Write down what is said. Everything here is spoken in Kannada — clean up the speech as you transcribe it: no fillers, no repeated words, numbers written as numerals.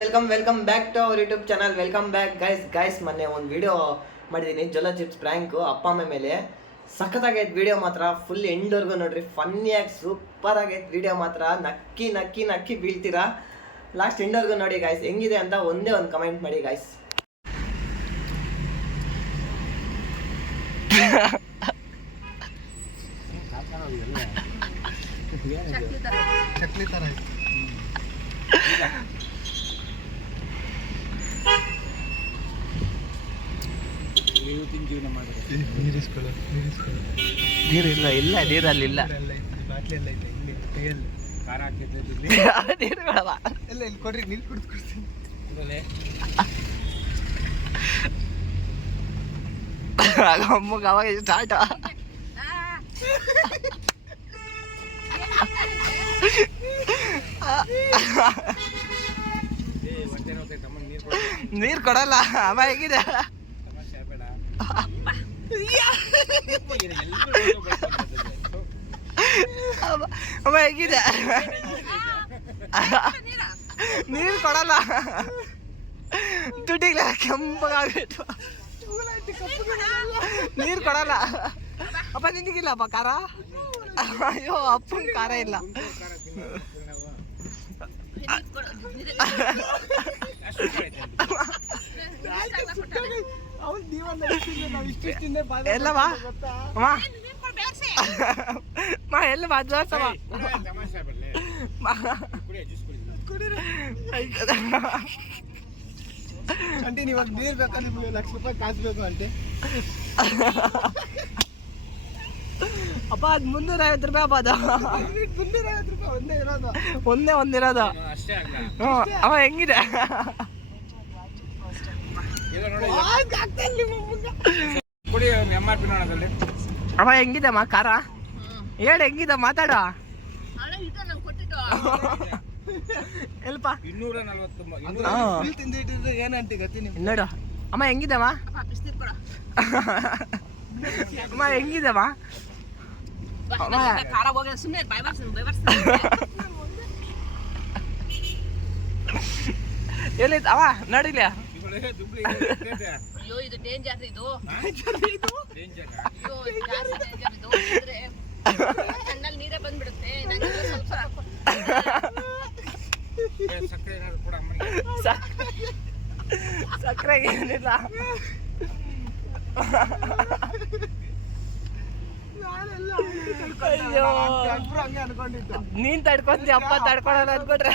Welcome back to our YouTube channel. Welcome back guys ಮೊನ್ನೆ ಒಂದು ವಿಡಿಯೋ ಮಾಡಿದ್ದೀನಿ ಜೊಲೋ ಚಿಪ್ಸ್ ಪ್ರ್ಯಾಂಕು ಅಪ್ಪ ಅಮ್ಮ ಮೇಲೆ. ಸಖತ್ತಾಗೈತೆ ವಿಡಿಯೋ ಮಾತ್ರ, ಫುಲ್ ಎಂಡ್ವರೆಗೂ ನೋಡ್ರಿ. ಫನ್ನಿಯಾಗಿ ಸೂಪರ್ ಆಗೈತೆ ವಿಡಿಯೋ ಮಾತ್ರ. ನಕ್ಕಿ ನಕ್ಕಿ ನಕ್ಕಿ ಬೀಳ್ತೀರಾ. ಲಾಸ್ಟ್ ಎಂಡ್ವರೆಗೂ ನೋಡಿ ಗಾಯ್ಸ್, ಹೆಂಗಿದೆ ಅಂತ ಒಂದೇ ಒಂದು ಕಮೆಂಟ್ ಮಾಡಿ ಗಾಯ್ಸ್. ಚಕ್ಲಿ ತರ ಜೀವನ ಮಾಡಿದ್ರೆ ನೀರಿಲ್ಲ, ಇಲ್ಲ ನೀರಲ್ಲಿ ಇಲ್ಲ, ಖಾರ ಹಾಕಿದ್ರೆ ಕೊಡ್ರಿ, ನೀರು ಕುಡಿಸ್ಕೊಡ್ತೀನಿ. ಅಮ್ಮಗ ಅವಾಗ ಸ್ಟಾರ್ಟ್. ನೀರು ಕೊಡಲ್ಲ ಅಮ್ಮ. ಹೇಗಿದೆ ಅಮ್ಮ, ಹೇಗಿದೆ? ನೀರು ಕೊಡಲ್ಲ, ದುಡ್ಡಿಲ್ಲ, ಕೆಂಪಗಾಗ್ಬಿಟ್ಟು ನೀರು ಕೊಡಲ್ಲ. ಅಪ್ಪ ನಿನಗಿಲ್ಲಪ್ಪ ಖಾರ? ಅಯ್ಯೋ ಅಪ್ಪನ ಖಾರ ಇಲ್ಲ. ಎಲ್ಲವಾ ಅಮ್ಮ, ಎಲ್ಲವಾ ಜೋಸವ ಅಂಟಿ. ನೀವಾಗ ನೀರು ಬೇಕಾ? ನಿಮ್ಗೆ ₹1,00,000 ಕಾಸು ಬೇಕು ಅಂಟಿ. ಅಪ್ಪ ಅದು ₹350 ಅಪ್ಪ. ಅದು ₹350 ಒಂದೇ ಇರೋದು, ಒಂದಿರೋದು. ಹ್ಞೂ ಅವ ಹೆಂಗಿದೆ? ಅವ ಹೆಂಗಿದಮ್ಮ ಖಾರ? ಹೇಳು ಹೆಂಗಿದ, ಮಾತಾಡ. ಎಲ್ಪ ನೋಡು ಅಮ್ಮ, ಹೆಂಗಿದಮ್ಮ ಅಮ್ಮ, ಹೆಂಗಿದಮ್ಮ? ಎಲ್ಲಿ ಅವ ನೋಡಿಲ್ಲ? ನೀರೇ ಬಂದ್ಬಿಡುತ್ತೆ. ಸಕ್ಕರೆ ಏನಿಲ್ಲ. ನೀನ್ ತಡ್ಕೊಂತಿ, ಅಪ್ಪ ತಡ್ಕೊಳಲ್ಲ ಅಂದ್ಬಿಟ್ರೆ.